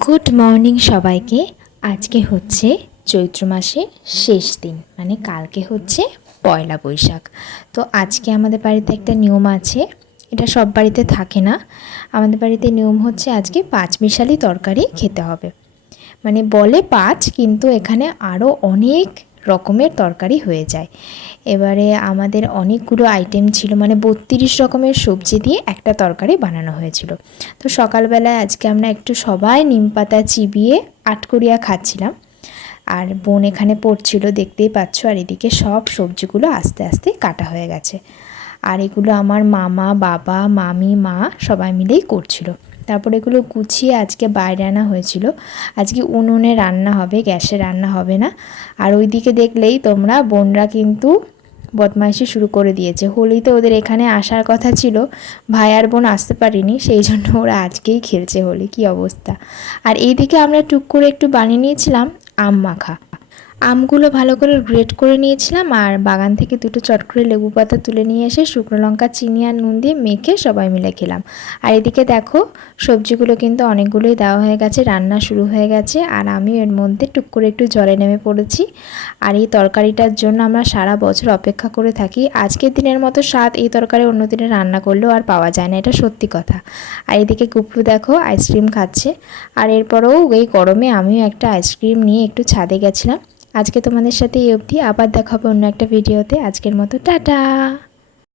Good morning সবাইকে। আজকে হচ্ছে চৈত্র মাসের শেষ দিন মানে কালকে হচ্ছে পয়লা বৈশাখ। তো আজকে আমাদের বাড়িতে একটা নিয়ম আছে, এটা সব বাড়িতে থাকে না। আমাদের বাড়িতে নিয়ম হচ্ছে আজকে পাঁচ মিশালি তরকারি খেতে হবে। মানে বলে পাঁচ, কিন্তু এখানে আরও অনেক রকমের তরকারি হয়ে যায়। এবারে আমাদের অনেকগুলো আইটেম ছিল মানে বত্রিশ রকমের সবজি দিয়ে একটা তরকারি বানানো হয়েছিল। তো সকালবেলায় আজকে আমরা একটু সবাই নিম পাতা চিবিয়ে আটকরিয়া খাচ্ছিলাম। আর বোন এখানে পড়ছিল, দেখতেই পাচ্ছ, আর এদিকে সব সবজিগুলো আস্তে আস্তে কাটা হয়ে গেছে। আর এগুলো আমার মামা, বাবা, মামি, মা সবাই মিলেই করছিল। তারপর এগুলো গুছিয়ে আজকে বাইরে আনা হয়েছিল। আজকে উনুনে রান্না হবে, গ্যাসে রান্না হবে না। আর ওইদিকে দেখলেই তোমরা, বোনরা কিন্তু বদমাইশি শুরু করে দিয়েছে। হোলিতে ওদের এখানে আসার কথা ছিল, ভাই আর বোন আসতে পারিনি, সেই জন্য ওরা আজকেই খেলছে হোলি। কি অবস্থা? আর এইদিকে আমরা টুক করে একটু বানিয়ে নিয়েছিলাম, আম মাখা। আমগুলো ভালো করে গ্রেট করে নিয়েছিলাম আর বাগান থেকে দুটো চট করে লেবু পাতা তুলে নিয়ে এসে শুকনো লঙ্কা, চিনি আর নুন দিয়ে মেখে সবাই মিলে খেলাম। আর এদিকে দেখো, সবজিগুলো কিন্তু অনেকগুলোই দেওয়া হয়ে গেছে, রান্না শুরু হয়ে গেছে আর আমি এর মধ্যে টুক করে একটু জলে নেমে পড়েছি। আর এই তরকারিটার জন্য আমরা সারা বছর অপেক্ষা করে থাকি। আজকের দিনের মতো স্বাদ এই তরকারি অন্য দিনে রান্না করলেও আর পাওয়া যায় না, এটা সত্যি কথা। আর এদিকে গুপলু দেখো, আইসক্রিম খাচ্ছে। আর এরপরেও এই গরমে আমিও একটা আইসক্রিম নিয়ে একটু ছাদে গেছিলাম। আজকে তোমাদের সাথে এই অবধি আবার দেখাবো অন্য একটা ভিডিওতে। আজকের মতো টাটা!